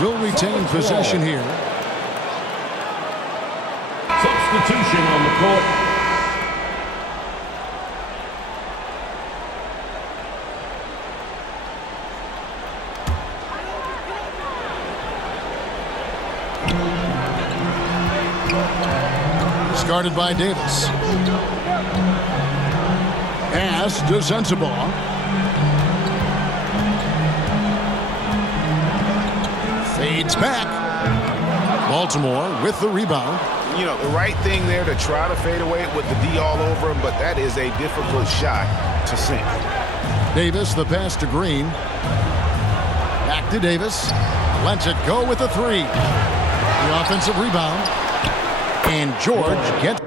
will retain possession here. Substitution on the court. Guarded by Davis. Pass to Sensabaugh. Fades back. Baltimore with the rebound. You know, the right thing there to try to fade away with the D all over him, but that is a difficult shot to sink. Davis, the pass to Green. Back to Davis. Lets it go with the three. The offensive rebound. And George gets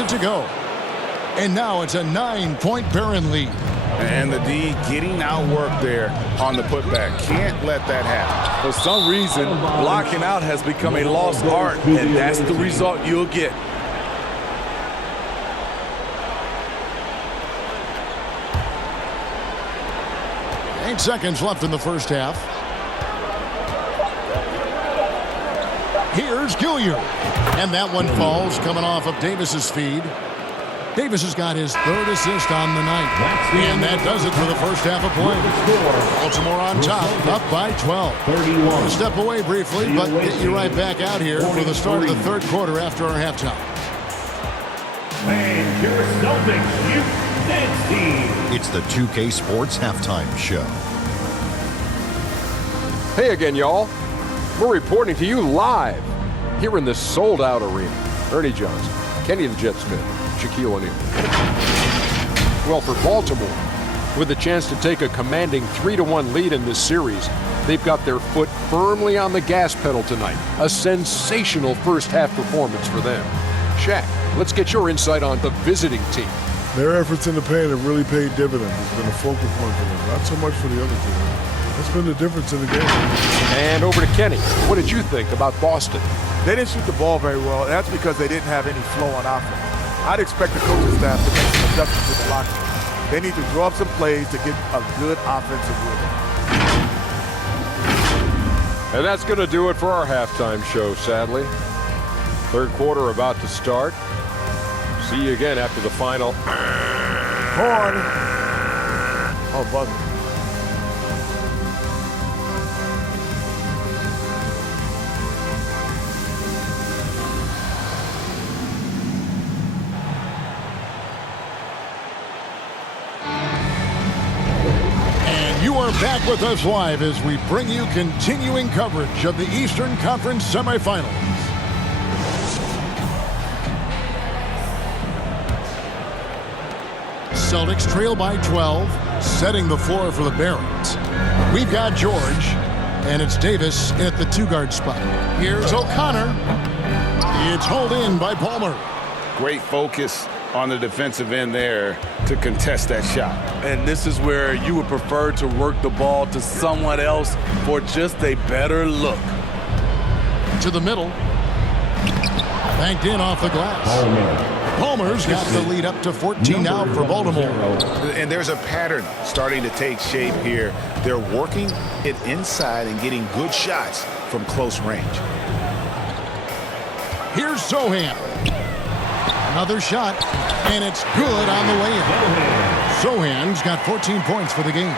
it to go. And now it's a 9-point Barron lead. And the D getting outworked there on the putback. Can't let that happen. For some reason, blocking out has become a lost art, and that's the result you'll get. Eight seconds left in the first half. Here's Gilliard. And that one falls coming off of Davis's feed. Davis has got his third assist on the night. And that does it for the first half of play. Baltimore on top, up by 12. We'll step away briefly, but get you right back out here for the start of the third quarter after our halftime. And your Celtics Youth Dance Team. It's the 2K Sports Halftime Show. Hey again, y'all. We're reporting to you live here in this sold-out arena. Ernie Johnson, Kenny the Jet Smith, Shaquille O'Neal. Well, for Baltimore, with a chance to take a commanding 3-1 lead in this series, they've got their foot firmly on the gas pedal tonight. A sensational first-half performance for them. Shaq, let's get your insight on the visiting team. Their efforts in the paint have really paid dividends. It's been a focal point for them, not so much for the other team. That's been the difference in the game. And over to Kenny. What did you think about Boston? They didn't shoot the ball very well, and that's because they didn't have any flow on offense. I'd expect the coaching staff to make some adjustments to the locker room. They need to draw up some plays to get a good offensive rhythm. And that's going to do it for our halftime show, sadly. Third quarter about to start. See you again after the final. Horn. Oh, buzzer. You are back with us live as we bring you continuing coverage of the Eastern Conference semifinals. Celtics trail by 12, setting the floor for the Barons. We've got George, and it's Davis at the two-guard spot. Here's O'Connor. It's hauled in by Palmer. Great focus on the defensive end there to contest that shot. And this is where you would prefer to work the ball to someone else for just a better look. To the middle. Banked in off the glass. Palmer's got the lead up to 14 now for Baltimore. And there's a pattern starting to take shape here. They're working it inside and getting good shots from close range. Here's Sohan. Another shot, and it's good on the way in. Sohan's got 14 points for the game.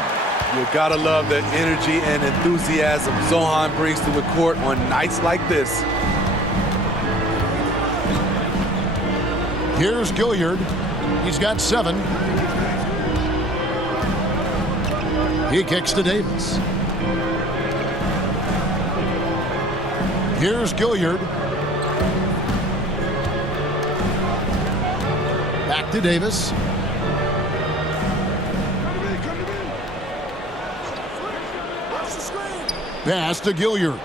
You gotta love the energy and enthusiasm Zohan brings to the court on nights like this. Here's Gilliard. He's got 7. He kicks to Davis. Here's Gilliard. Back to Davis. Pass to Gilliard.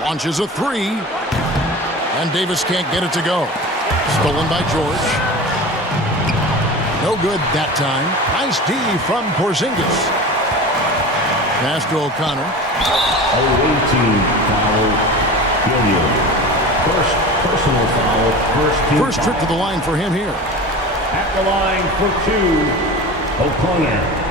Launches a 3. And Davis can't get it to go. Stolen by George. No good that time. Nice D from Porzingis. Pass to O'Connor. Away team foul. Gilliam. First personal foul. First trip to the line for him here. At the line for 2, O'Connor.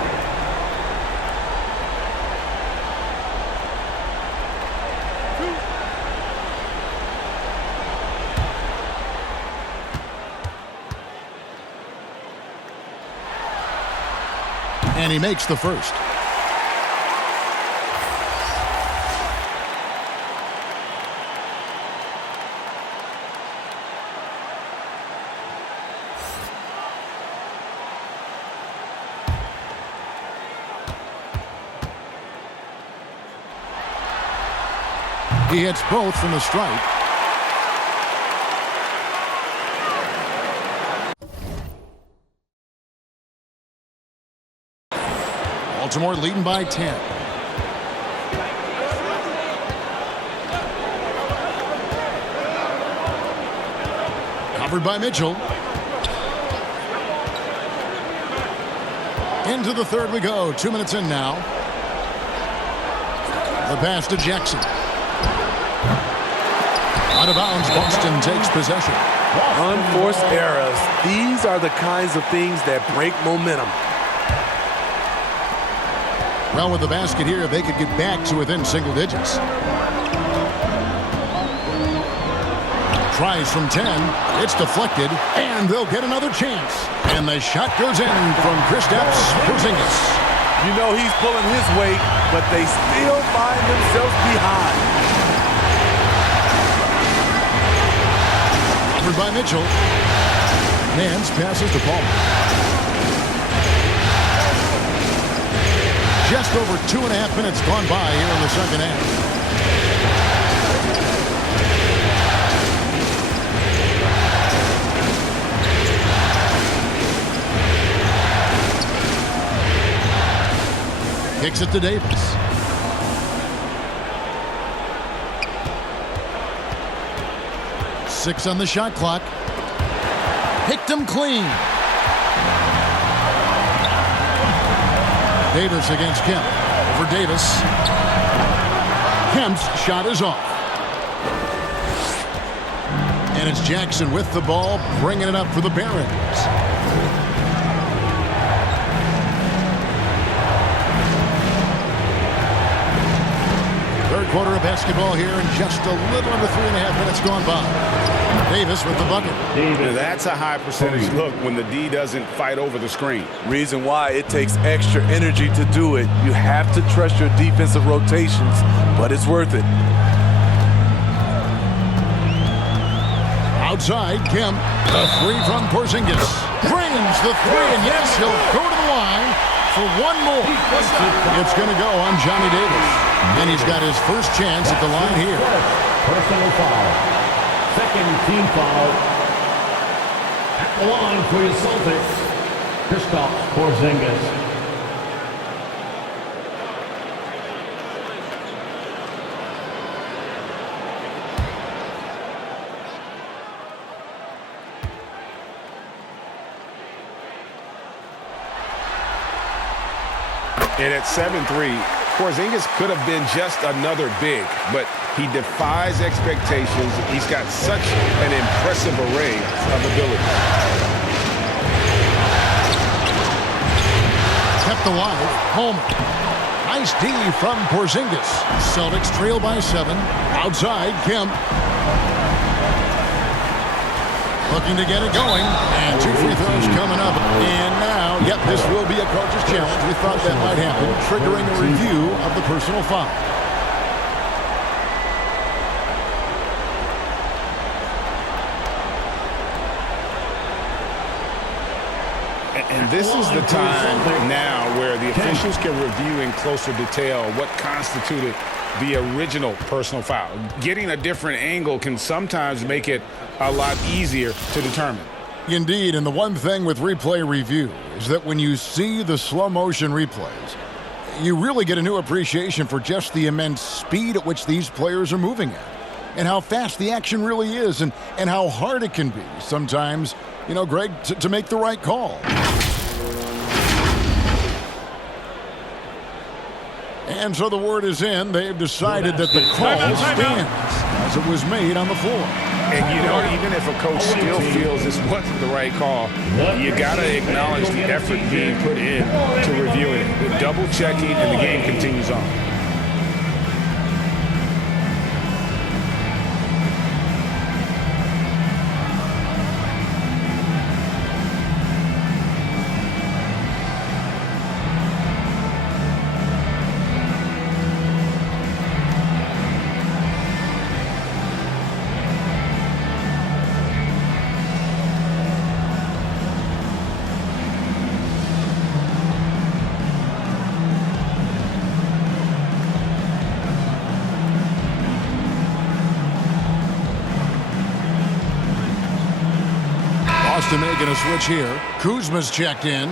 And he makes the first. He hits both from the stripe. Baltimore leading by 10. Covered by Mitchell. Into the third we go. 2 minutes in now. The pass to Jackson. Out of bounds, Boston takes possession. Unforced errors. These are the kinds of things that break momentum. Well, with the basket here, they could get back to within single digits. Tries from 10. It's deflected, and they'll get another chance. And the shot goes in from Kristaps Porzingis. You know he's pulling his weight, but they still find themselves behind. Covered by Mitchell. Nance passes to Palmer. Just over 2.5 minutes gone by here in the second half. Kicks it to Davis. Six on the shot clock. Picked him clean. Davis against Kemp. Over Davis. Kemp's shot is off. And it's Jackson with the ball, bringing it up for the Barons. Third quarter of basketball here, and just a little under 3.5 minutes gone by. Davis with the bucket. Now that's a high percentage look when the D doesn't fight over the screen. Reason why it takes extra energy to do it. You have to trust your defensive rotations, but it's worth it. Outside, Kemp. The three from Porzingis. Drains the three, and yes, he'll go to the line for one more. It's going to go on Johnny Davis. And he's got his first chance at the line here. Personal foul. Second team foul. At the line for the Celtics, Kristaps Porzingis. And at 7'3", Porzingis could have been just another big, but he defies expectations. He's got such an impressive array of abilities. Kept alive. Homer. Nice D from Porzingis. Celtics trail by 7. Outside, Kemp. Looking to get it going. And 2 free throws coming up. And now, yep, this will be a coach's challenge. We thought that might happen, triggering a review of the personal foul. And this is the time now where the officials can review in closer detail what constituted the original personal foul. Getting a different angle can sometimes make it a lot easier to determine. Indeed, and the one thing with replay review is that when you see the slow motion replays, you really get a new appreciation for just the immense speed at which these players are moving at, and how fast the action really is, and how hard it can be sometimes, you know, Greg, to make the right call. And so the word is in. They've decided that the call stands as it was made on the floor. And, you know, even if a coach still feels this wasn't the right call, you got to acknowledge the effort being put in to reviewing it. The double checking, and the game continues on. Boston making a switch here. Kuzma's checked in.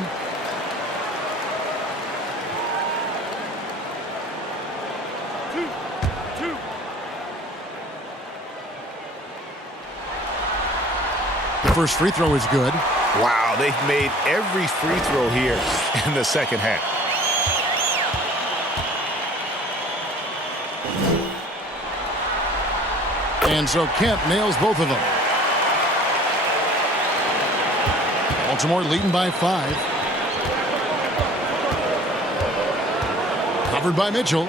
The first free throw is good. Wow, they've made every free throw here in the second half. And so Kemp nails both of them. Baltimore leading by 5. Covered by Mitchell.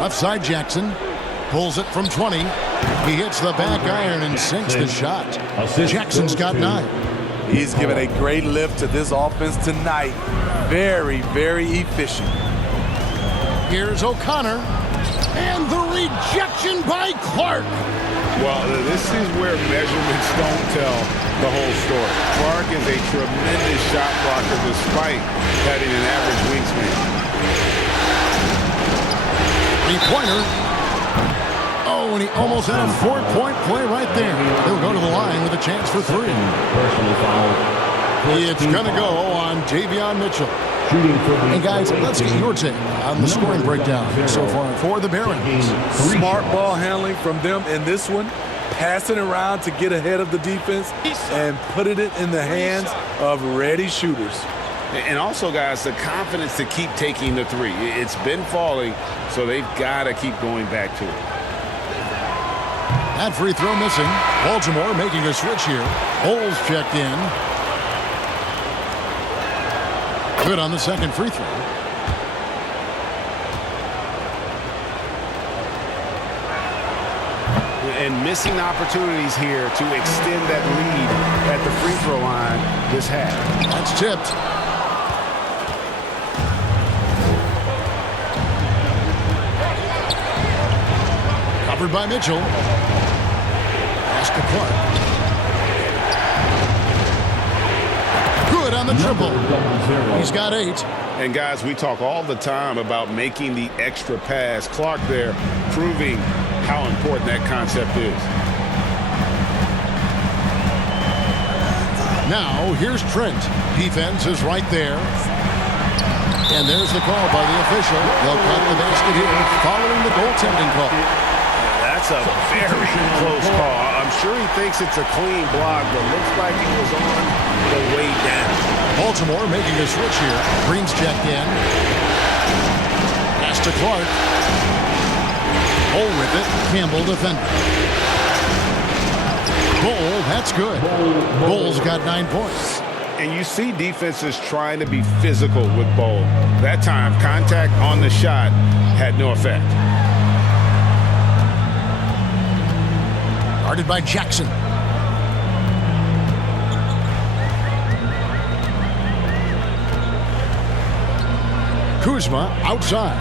Left side Jackson. Pulls it from 20. He hits the back iron and sinks the shot. Jackson's got 9. He's given a great lift to this offense tonight. Very, very efficient. Here's O'Connor. And the rejection by Clark. Well, this is where measurements don't tell the whole story. Clark is a tremendous shot blocker despite having an average wingspan. Three-pointer. Oh, and he almost had a 4-point play right there. He'll go to the line with a chance for 3. Personal foul. It's going to go on Davion Mitchell. And guys, let's get your take on the scoring breakdown so far for the Barons. Smart ball handling from them in this one. Passing around to get ahead of the defense and putting it in the hands of ready shooters. And also, guys, the confidence to keep taking the 3. It's been falling, so they've got to keep going back to it. That free throw missing. Baltimore making a switch here. Holes checked in. Good on the second free throw. And missing opportunities here to extend that lead at the free throw line this half. That's tipped. Covered by Mitchell. Pass to Clark. Good on the triple. He's got 8. And guys, we talk all the time about making the extra pass. Clark there proving how important that concept is. Now, here's Trent. Defense is right there. And there's the call by the official. They'll cut the basket here following the goaltending call. That's a very close call. I'm sure he thinks it's a clean block, but looks like it was on the way down. Baltimore making a switch here. Green's checked in. Pass to Clark. Hole with it. Campbell defender. Bull, that's good. Bull's got 9 points. And you see defenses trying to be physical with Bull. That time, contact on the shot had no effect. Guarded by Jackson. Kuzma outside.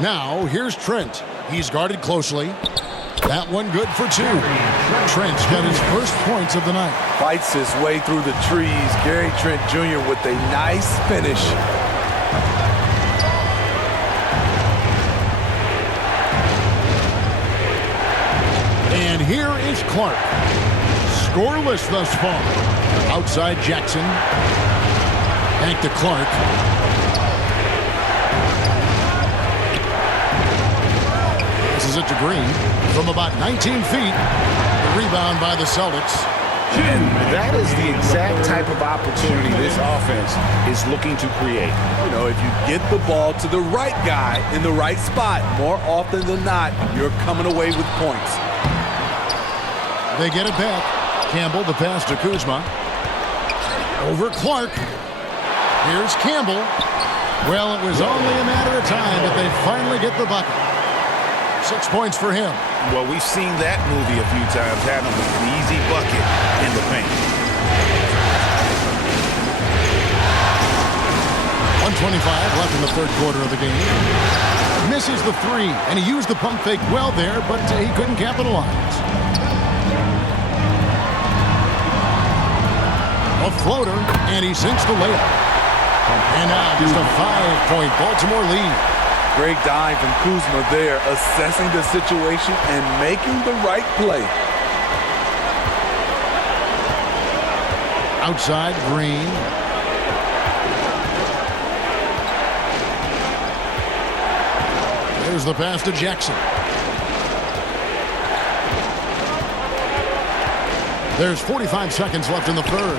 Now, here's Trent. He's guarded closely. That one good for 2. Trent's got his first points of the night. Fights his way through the trees. Gary Trent Jr. with a nice finish. And here is Clark. Scoreless thus far. Outside Jackson. Back to Clark. This is it to Green from about 19 feet. The rebound by the Celtics. And that is the exact type of opportunity this offense is looking to create. You know, if you get the ball to the right guy in the right spot, more often than not, you're coming away with points. They get it back. Campbell, the pass to Kuzma. Over Clark. Here's Campbell. Well, it was only a matter of time, but they finally get the bucket. 6 points for him. Well, we've seen that movie a few times, having an easy bucket in the paint. 1:25 left in the third quarter of the game. Misses the three, and he used the pump fake well there, but he couldn't capitalize. A floater, and he sinks the layup. And now just a 5-point Baltimore lead. Great dive from Kuzma there, assessing the situation and making the right play. Outside, Green. There's the pass to Jackson. There's 45 seconds left in the third.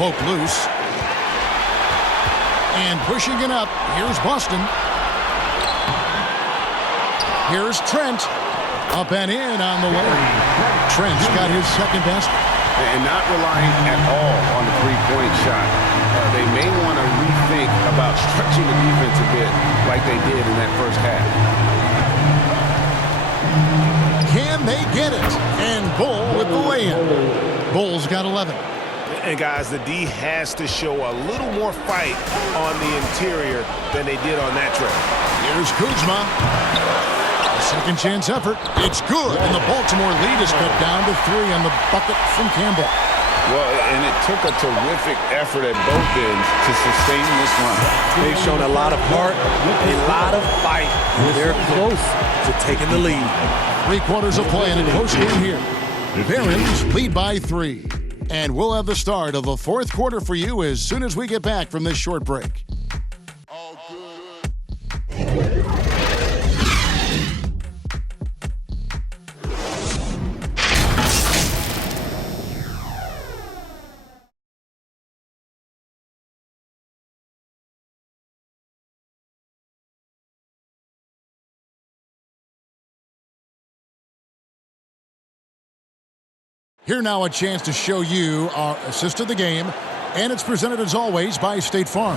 Poke loose. And pushing it up. Here's Boston. Here's Trent. Up and in on the way. Trent's got his second basket. And not relying at all on the three-point shot. They may want to rethink about stretching the defense a bit like they did in that first half. Can they get it? And Bull with the lay-in. Bull's got 11. And guys, the D has to show a little more fight on the interior than they did on that trip. Here's Kuzma. A second chance effort. It's good. And the Baltimore lead is cut down to 3 on the bucket from Campbell. Well, and it took a terrific effort at both ends to sustain this run. They've shown a lot of heart, a lot of fight. And they're close to taking the lead. 3 quarters of play in a close game here. Barons lead by 3. And we'll have the start of the fourth quarter for you as soon as we get back from this short break. Here now a chance to show you our assist of the game, and it's presented as always by State Farm.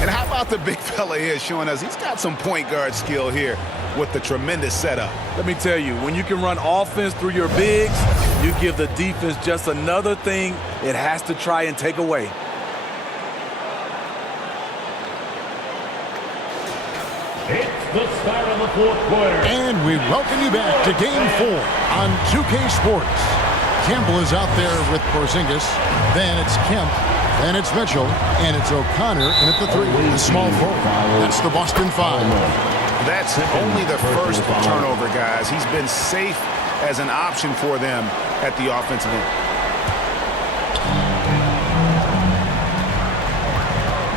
And how about the big fella here showing us he's got some point guard skill here with the tremendous setup. Let me tell you, when you can run offense through your bigs, you give the defense just another thing it has to try and take away. It's the start of the fourth quarter. And we welcome you back to Game 4 on 2K Sports. Campbell is out there with Porzingis. Then it's Kemp. Then it's Mitchell. And it's O'Connor. And at the 3, the small forward. That's the Boston 5. That's only the first turnover, guys. He's been safe as an option for them at the offensive end.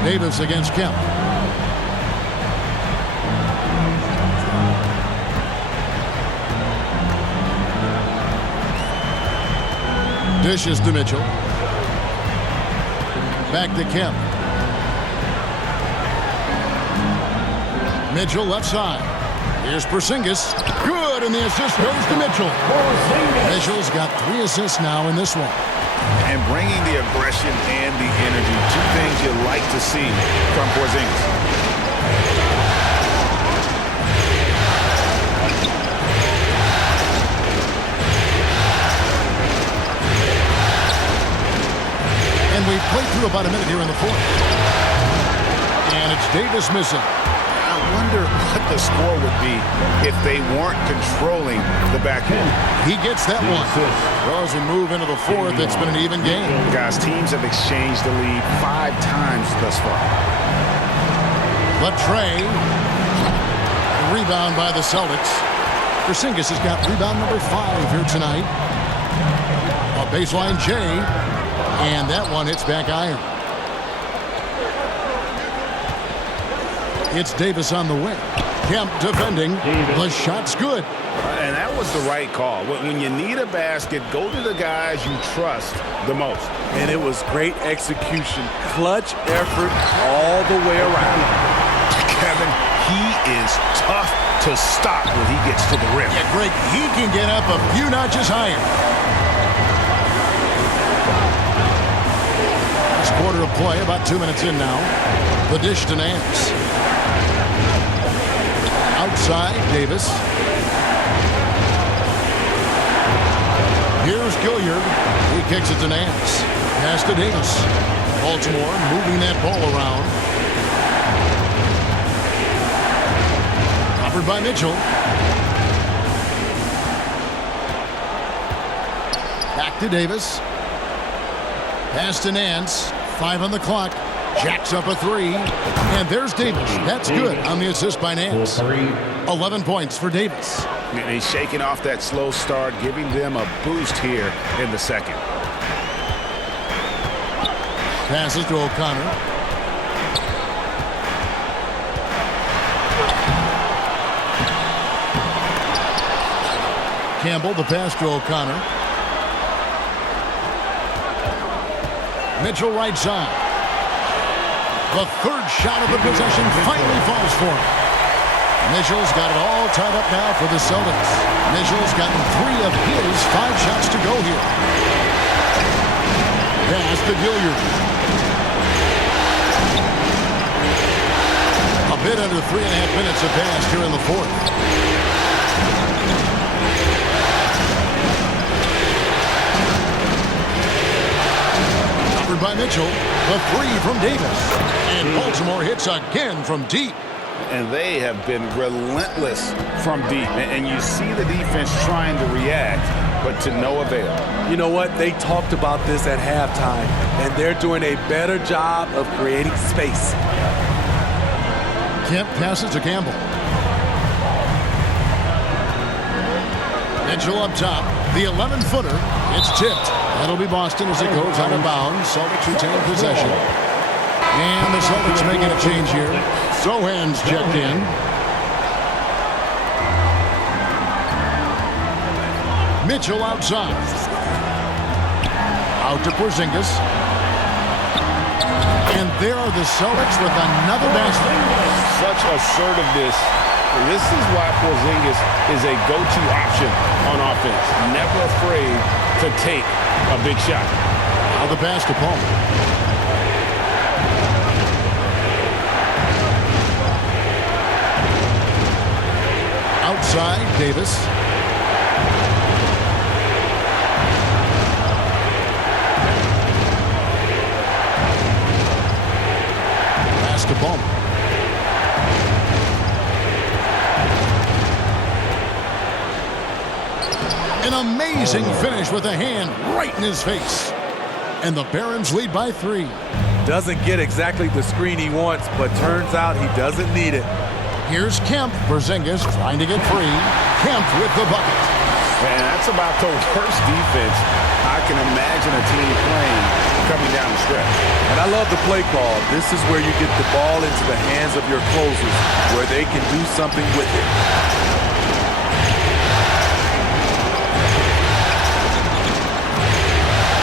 Davis against Kemp. Dishes to Mitchell. Back to Kemp. Mitchell left side. Here's Porzingis. Good, and the assist goes to Mitchell. Mitchell's got 3 assists now in this one. And bringing the aggression and the energy, 2 things you like to see from Porzingis. And we played through about a minute here in the fourth. And it's Davis missing. I wonder what the score would be if they weren't controlling the back end. He gets that one. Well, as we move into the fourth, it's been an even game. Guys, teams have exchanged the lead 5 times thus far. But Trey, rebound by the Celtics. Porzingis has got rebound number 5 here tonight. A baseline J, and that one hits back iron. It's Davis on the wing. Kemp defending. The shot's good. And that was the right call. When you need a basket, go to the guys you trust the most. And it was great execution. Clutch effort all the way around. Kevin, he is tough to stop when he gets to the rim. Yeah, Greg, he can get up a few notches higher. Last quarter of play, about 2 minutes in now. The dish to Nance. Outside, Davis. Here's Gilliard. He kicks it to Nance. Pass to Davis. Baltimore moving that ball around. Covered by Mitchell. Back to Davis. Pass to Nance. 5 on the clock. Jacks up a 3. And there's Davis. That's good on the assist by Nance. 11 points for Davis. And he's shaking off that slow start, giving them a boost here in the second. Passes to O'Connor. Campbell, the pass to O'Connor. Mitchell right side. The third shot of the possession finally falls for him. Mitchell's got it all tied up now for the Celtics. Mitchell's gotten 3 of his 5 shots to go here. Pass to Gilliard. A bit under 3.5 minutes have passed here in the fourth. Covered by Mitchell. The 3 from Davis. And Baltimore hits again from deep. And they have been relentless from deep. And you see the defense trying to react, but to no avail. You know what? They talked about this at halftime, and they're doing a better job of creating space. Kemp passes to Campbell. Mitchell up top. The 11-footer. It's tipped. That'll be Boston as it goes out of bounds. Celtics retain possession. And the Celtics making a change here. Sohan's checked in. Mitchell outside. Out to Porzingis. And there are the Celtics with another basket. Such assertiveness. This is why Porzingis is a go-to option on offense. Never afraid to take a big shot. Now the pass to Palmer. Outside, Davis. Pass to Palmer. An amazing finish with a hand right in his face. And the Barons lead by 3. Doesn't get exactly the screen he wants, but turns out he doesn't need it. Here's Kemp. Porzingis trying to get free. Kemp with the bucket. And that's about the worst defense I can imagine a team playing coming down the stretch. And I love the play call. This is where you get the ball into the hands of your closers, where they can do something with it.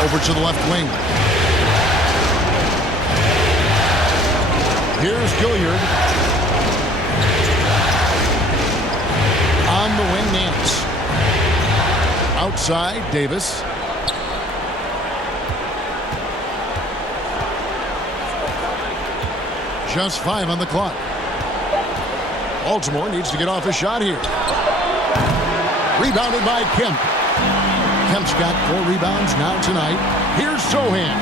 Over to the left wing. Here's Gilliard. On the wing, Nance. Outside, Davis. Just 5 on the clock. Baltimore needs to get off a shot here. Rebounded by Kemp. Kemp's got 4 rebounds now tonight. Here's Sohan.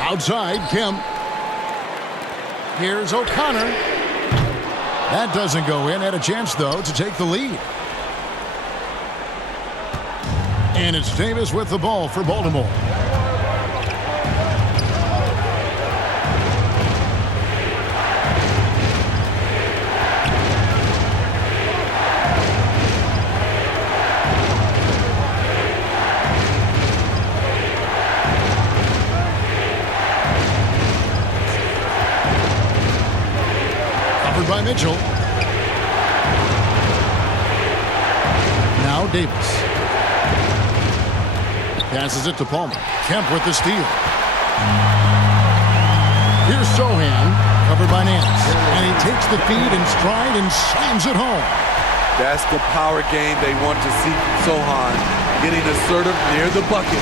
Outside, Kemp. Here's O'Connor. That doesn't go in. Had a chance, though, to take the lead. And it's Davis with the ball for Baltimore. Davis. Passes it to Palmer. Kemp with the steal. Here's Sohan, covered by Nance. And he takes the feed in stride and slams it home. That's the power game they want to see from Sohan, getting assertive near the bucket.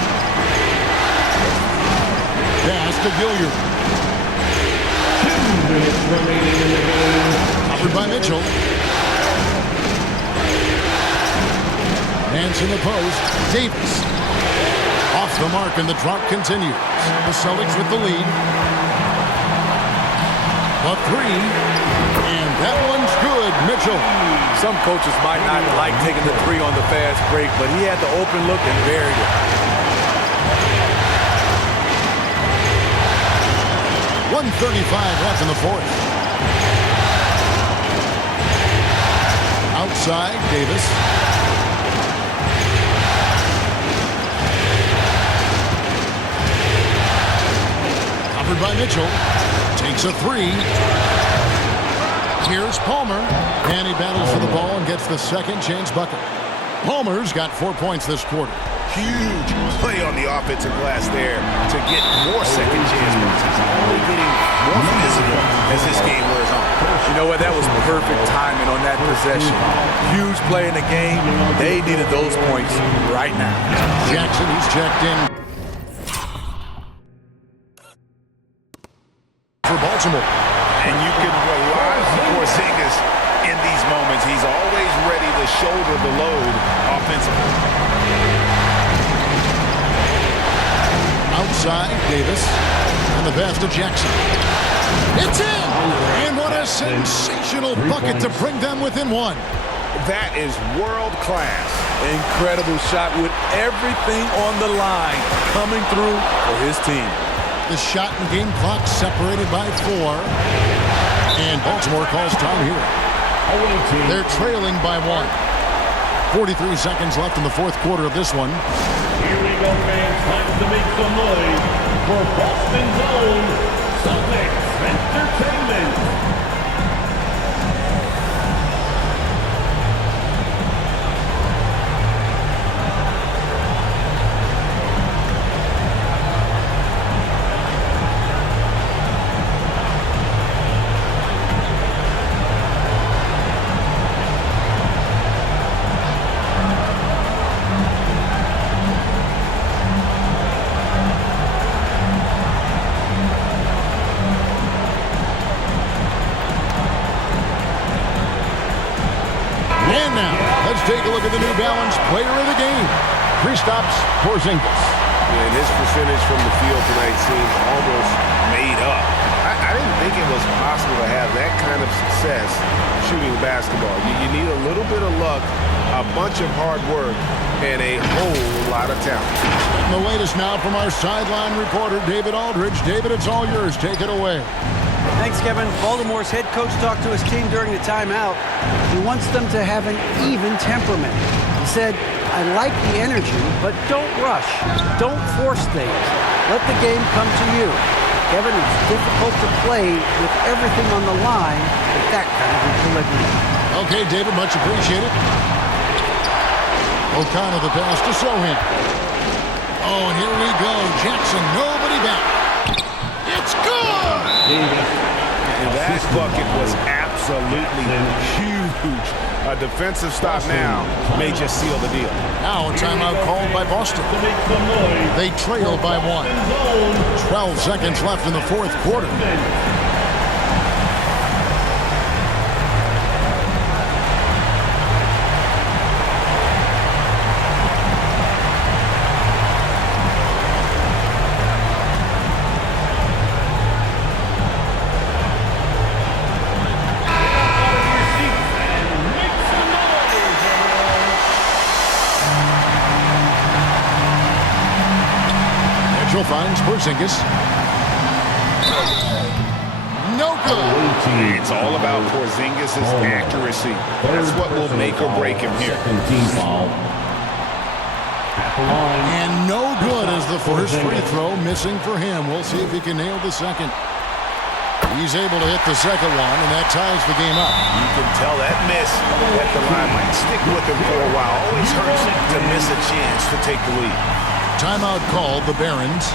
Pass to Gilliard. 2 minutes remaining in the game. Covered by Mitchell. Nance in the post. Davis. Off the mark and the drought continues. The Celtics with the lead. The three. And that one's good. Mitchell. Some coaches might not like taking the three on the fast break, but he had the open look and buried it. 1:35 left in the fourth. Outside, Davis. Covered by Mitchell. Takes a three. Here's Palmer. And he battles for the ball and gets the second chance bucket. Palmer's got 4 points this quarter. Huge play on the offensive glass there to get more second chance points. He's only getting more physical as this game wears on. You know what? That was perfect timing on that possession. Huge play in the game. They needed those points right now. Jackson, he's checked in for Baltimore. And you can rely on Porzingis in these moments. He's always ready to shoulder the load offensively. Outside, Davis. And the pass to Jackson. It's in! And what a sensational bucket to bring them within one. That is world class. Incredible shot with everything on the line coming through for his team. The shot and game clock separated by 4. And Baltimore calls time here. They're trailing by 1. 43 seconds left in the fourth quarter of this one. Here we go, fans. Time to make some noise for Boston's own Celtics Entertainment. And now, let's take a look at the New Balance player of the game, Kristaps Porzingis. And his percentage from the field tonight seems almost made up. I didn't think it was possible to have that kind of success shooting basketball. You need a little bit of luck, a bunch of hard work, and a whole lot of talent. And the latest now from our sideline reporter, David Aldridge. David, it's all yours. Take it away. Thanks, Kevin. Baltimore's head coach talked to his team during the timeout. He wants them to have an even temperament. He said, I like the energy, but don't rush. Don't force things. Let the game come to you. Kevin, it's difficult to play with everything on the line with that kind of equilibrium. Okay, David, much appreciated. O'Connor the pass to Sohan. Oh, and here we go. Jackson, nobody back. It's good! And that bucket was absolutely huge. A defensive stop now may just seal the deal. Now a timeout called by Boston. They trail by 1. 12 seconds left in the fourth quarter. Finds Porzingis. No good. It's all about Porzingis' accuracy. That's what will make or break him here. And no good as the first free throw missing for him. We'll see if he can nail the second. He's able to hit the second one, and that ties the game up. You can tell that miss at the line might stick with him for a while. Always hurts to miss a chance to take the lead. Timeout called, the Barons.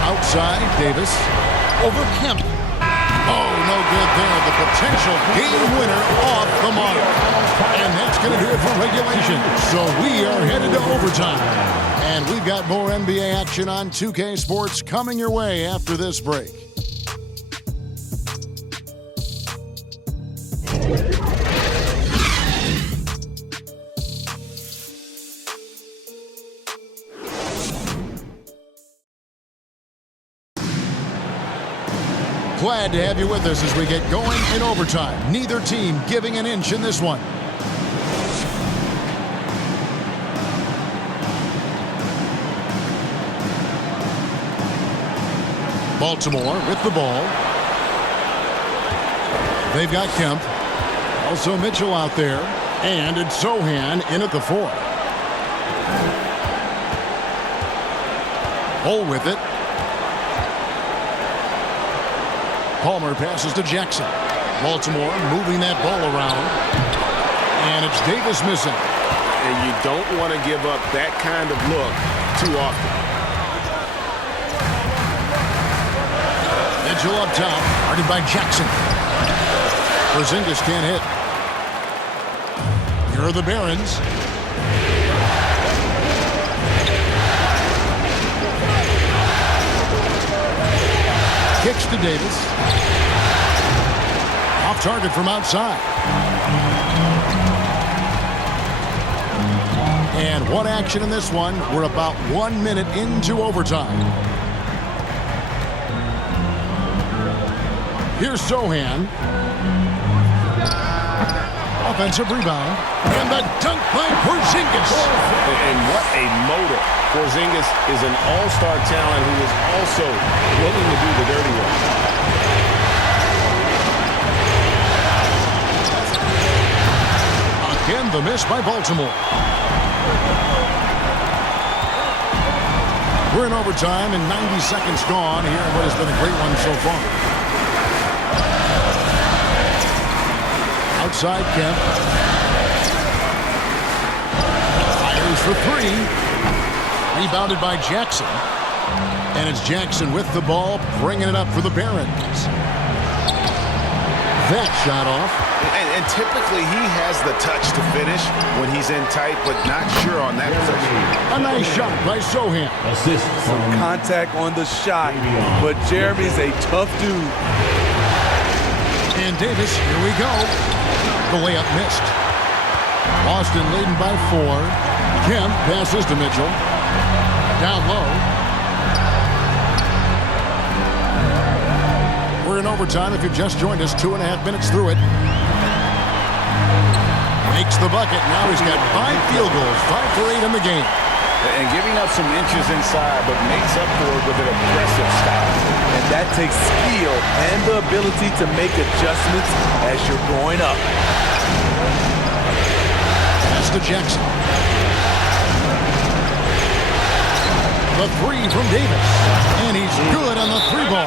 Outside, Davis over Kemp. Oh, no good there. The potential game winner off the mark. And that's going to do it for regulation. So we are headed to overtime. And we've got more NBA action on 2K Sports coming your way after this break. Glad to have you with us as we get going in overtime. Neither team giving an inch in this one. Baltimore with the ball. They've got Kemp. Also Mitchell out there. And it's Sohan in at the 4. Hole with it. Palmer passes to Jackson. Baltimore moving that ball around. And it's Davis missing. And you don't want to give up that kind of look too often. Mitchell up top, guarded by Jackson. Porzingis can't hit. Here are the Barons. Kicks to Davis. Off target from outside. And one action in this one. We're about 1 minute into overtime. Here's Sohan. Offensive rebound. And the dunk by Porzingis. And what a motor. Porzingis is an all-star talent who is also willing to do the dirty work. Again, the miss by Baltimore. We're in overtime and 90 seconds gone here in what has been a great one so far. Outside Kemp. Fires for 3. Rebounded by Jackson. And it's Jackson with the ball, bringing it up for the Barons. That shot off. And typically he has the touch to finish when he's in tight, but not sure on that possession. A nice shot by Sohan. Some contact on the shot, but Jeremy's a tough dude. And Davis, here we go. The layup missed. Boston leading by 4. Kemp passes to Mitchell. Down low. We're in overtime if you've just joined us. 2.5 minutes through it. Makes the bucket. Now he's got 5 field goals. 5 for 8 in the game. And giving up some inches inside, but makes up for it with an aggressive style. And that takes skill and the ability to make adjustments as you're going up. Pass to Jackson. The 3 from Davis. And he's good on the 3 ball.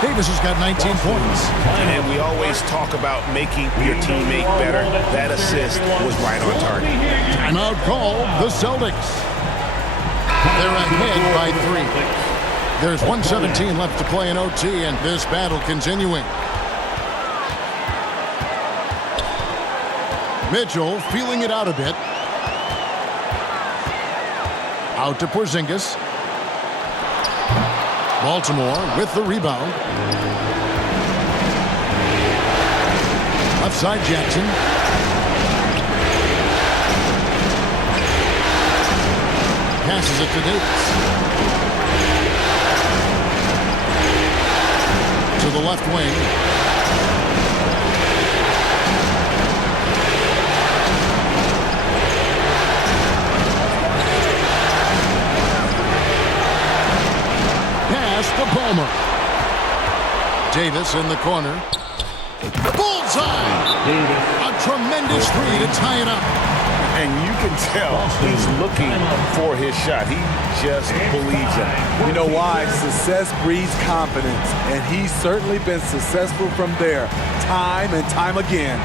Davis has got 19 points. And we always talk about making your teammate better. That assist was right on target. Timeout called, the Celtics. They're ahead by 3. There's 1:17 left to play in OT, and this battle continuing. Mitchell feeling it out a bit. Out to Porzingis. Baltimore with the rebound. Left side Jackson. Passes it to Davis. To the left wing. Pass to Palmer. Davis in the corner. Bullseye! A tremendous three to tie it up. And you can tell he's looking for his shot. He just believes it. You know why? Success breeds confidence, and he's certainly been successful from there, time and time again.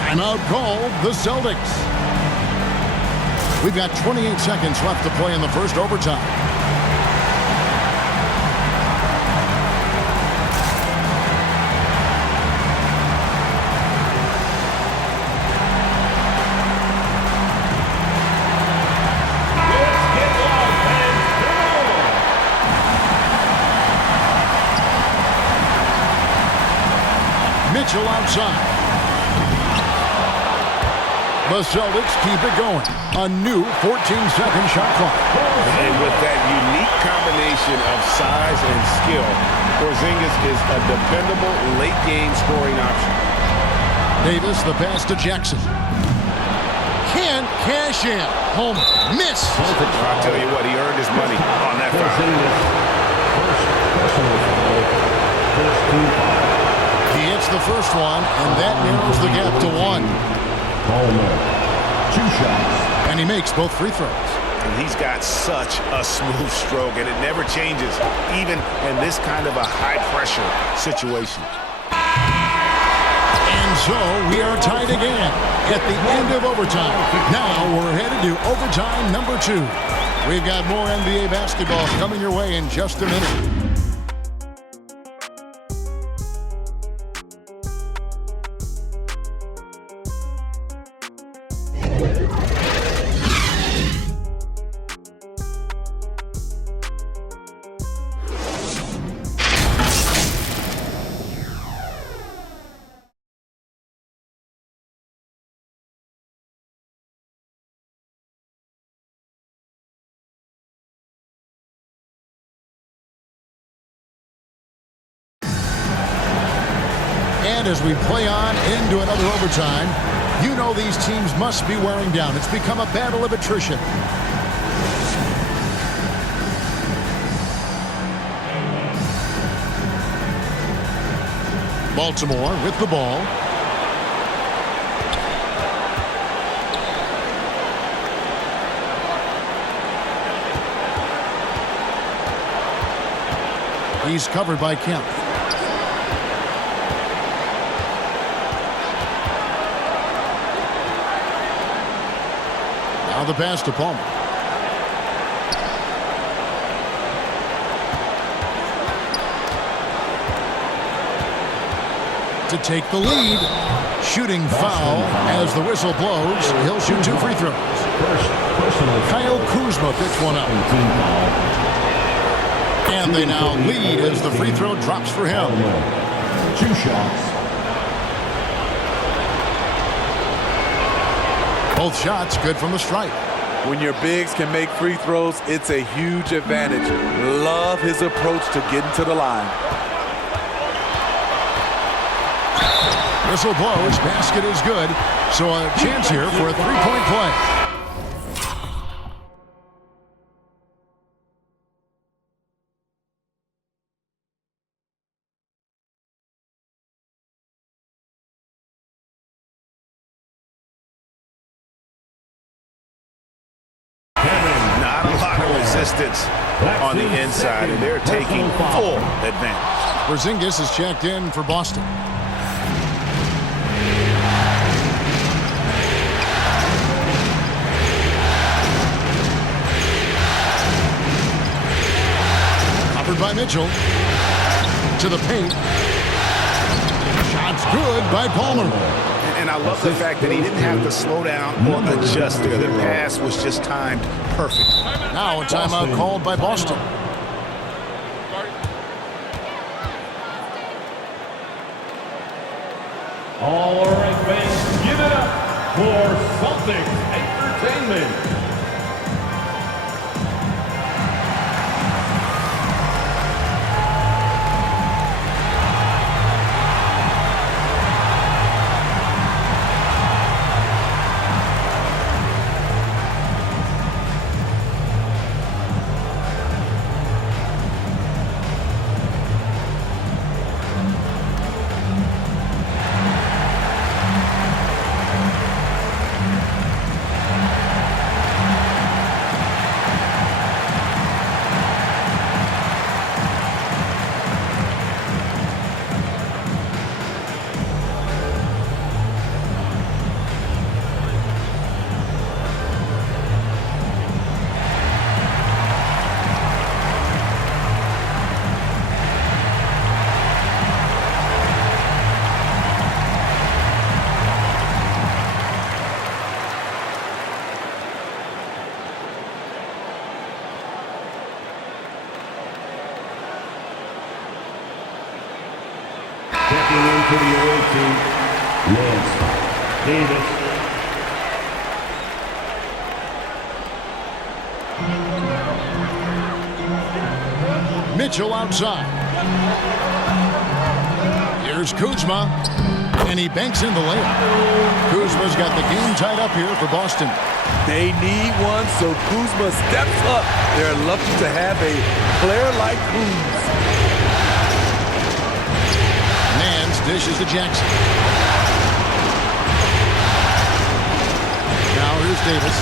Timeout called the Celtics. We've got 28 seconds left to play in the first overtime. Mitchell outside. The Celtics keep it going. A new 14-second shot clock. And with that unique combination of size and skill, Porzingis is a dependable late-game scoring option. Davis, the pass to Jackson. Can't cash in. Home miss. I'll tell you what, he earned his money on that foul. First personal foul. First team foul. He hits the first one, and that narrows the gap to one. Palmer. 2 shots. And he makes both free throws. And he's got such a smooth stroke, and it never changes, even in this kind of a high-pressure situation. And so we are tied again at the end of overtime. Now we're headed to overtime number 2. We've got more NBA basketball coming your way in just a minute. And as we play on into another overtime, you know these teams must be wearing down. It's become a battle of attrition. Baltimore with the ball. He's covered by Kemp. Now the pass to Palmer. To take the lead. Shooting foul as the whistle blows. He'll shoot 2 free throws. Kyle Kuzma picks one up. And they now lead as the free throw drops for him. 2 shots. Both shots good from the stripe. When your bigs can make free throws, it's a huge advantage. Love his approach to getting to the line. Whistle blows, basket is good. So a chance here for a three-point play. Not a lot of resistance on the inside, and they're taking full advantage. Porzingis is checked in for Boston. Covered by Mitchell. To the paint. Shots good by Palmer. And I love the fact that he didn't have to slow down or adjust there. The pass was just timed perfect. Now a timeout called by Boston. All right, fans, give it up for Celtics Entertainment. for the away team, Lance Davis. Mitchell outside. Here's Kuzma, and he banks in the layup. Kuzma's got the game tied up here for Boston. They need one, so Kuzma steps up. They're lucky to have a player like Kuz. Nance dishes to Jackson. Now here's Davis.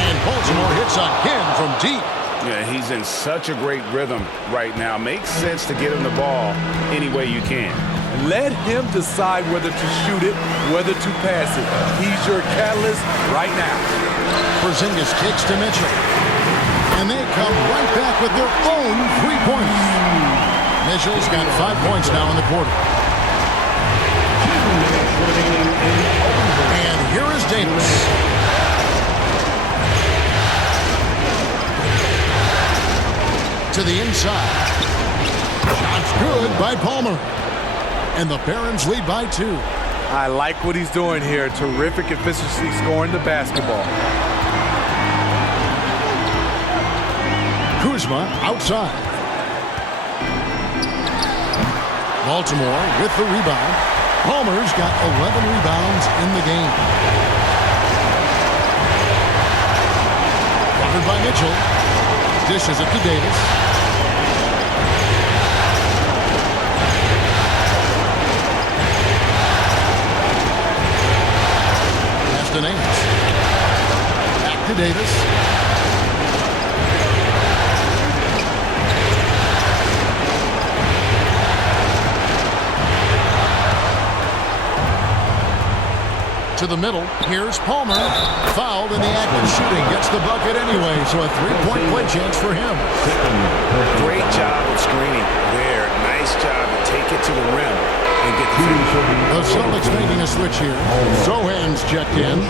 And Baltimore hits again from deep. Yeah, he's in such a great rhythm right now. Makes sense to get him the ball any way you can. Let him decide whether to shoot it, whether to pass it. He's your catalyst right now. Porzingis kicks to Mitchell. And they come right back with their own 3 points. Mitchell's got 5 points now in the quarter. And here is Davis. To the inside. Shot's good by Palmer. And the Barons lead by 2. I like what he's doing here. Terrific efficiency scoring the basketball. Kuzma outside. Baltimore with the rebound. Palmer's got 11 rebounds in the game. Covered by Mitchell. Dishes it to Davis. Pass to Nance. Back to Davis. To the middle. Here's Palmer. Fouled in the act of shooting. Gets the bucket anyway, so a 3-point play chance for him. Great job of screening there. Nice job to take it to the rim and get the finish. The Celtics making a switch here. Sohan's checked in.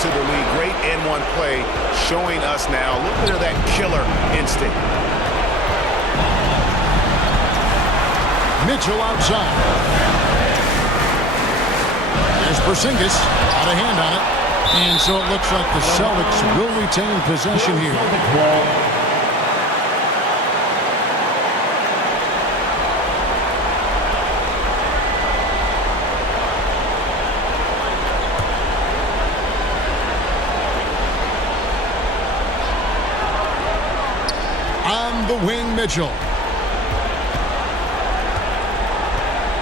To the lead. Great N1 play showing us now a little bit of that killer instinct. Mitchell outside. There's Porzingis. Got a hand on it. And so it looks like the Celtics will retain possession here. The wing, Mitchell.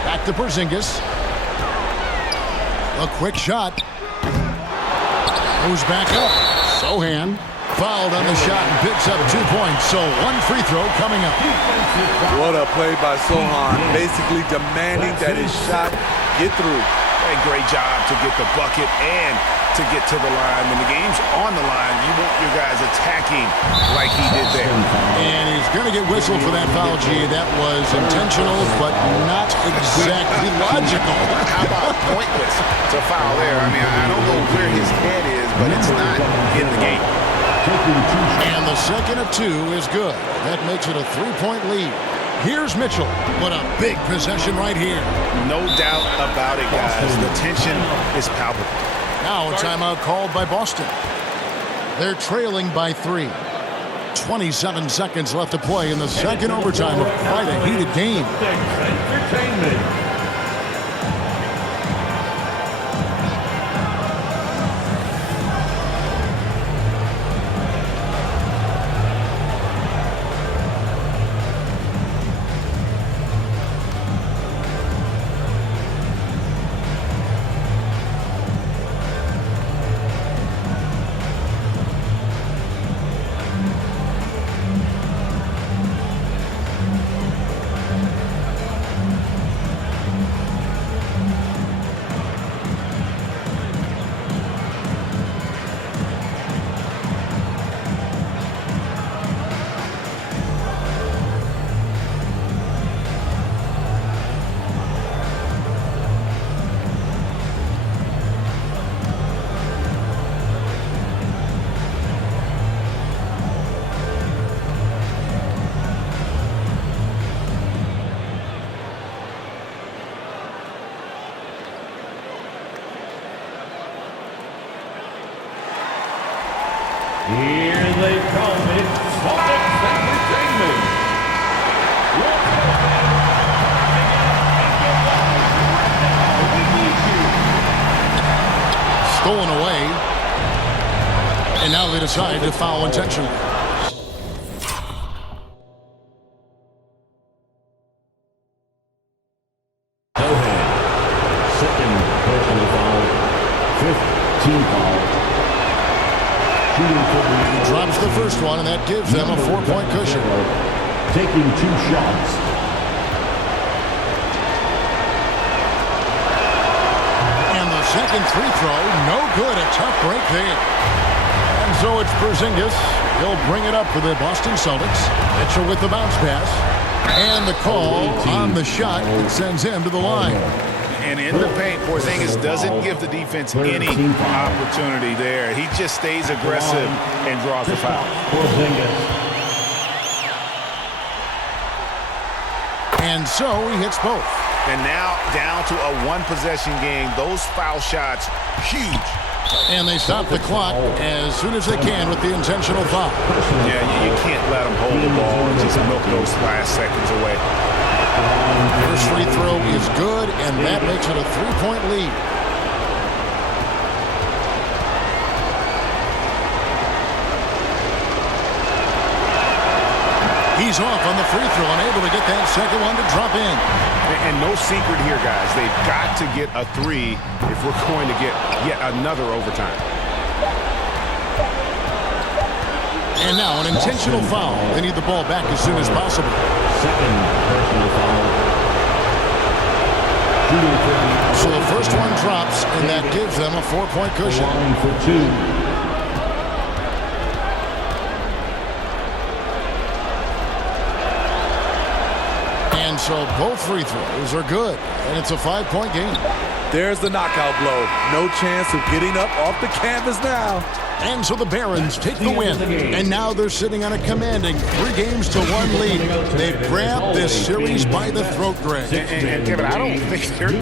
Back to Porzingis. A quick shot. Goes back up. Sohan fouled on the shot and picks up 2 points. So 1 free throw coming up. What a play by Sohan. Basically demanding that his shot get through. A great job to get the bucket and to get to the line. When the game's on the line, you want your guys attacking like he did there. And he's going to get whistled for that foul, G. That was intentional, but not exactly logical. How about pointless to foul there? I mean, I don't know where his head is, but it's not in the game. And the second of 2 is good. That makes it a 3-point lead. Here's Mitchell. What a big possession right here. No doubt about it, guys. The tension is palpable. Now a timeout called by Boston. They're trailing by 3. 27 seconds left to play in the second overtime of quite a heated game. Entertainment. Here they come. It's Celtics Entertainment. Let's go, fans. We need you. Stolen away. And now they decide to foul intentionally. Second personal foul. 5th team foul. Shooting for the He drops the first one, and that gives them a 4-point cushion. Taking 2 shots. And the second free throw, no good. A tough break there. And so it's Porzingis. He'll bring it up for the Boston Celtics. Mitchell with the bounce pass. And the call on the shot sends him to the line. And in the paint, Porzingis doesn't give the defense any opportunity there. He just stays aggressive and draws the foul. And so he hits both. And now down to a one-possession game. Those foul shots, huge. And they stop the clock as soon as they can with the intentional foul. Yeah, you can't let them hold the ball and just milk those last seconds away. First free throw is good, and that makes it a 3-point lead. He's off on the free throw, unable to get that second one to drop in. And no secret here, guys. They've got to get a 3 if we're going to get yet another overtime. And now an intentional foul. They need the ball back as soon as possible. Second personal foul. So the first one drops, and that gives them a 4-point cushion. Line for 2. And so both free throws are good, and it's a 5-point game. There's the knockout blow. No chance of getting up off the canvas now. And so the Barons take the win, and now they're sitting on a commanding 3-1 lead. They've grabbed this series by the throat, Greg. And Kevin, I don't think they're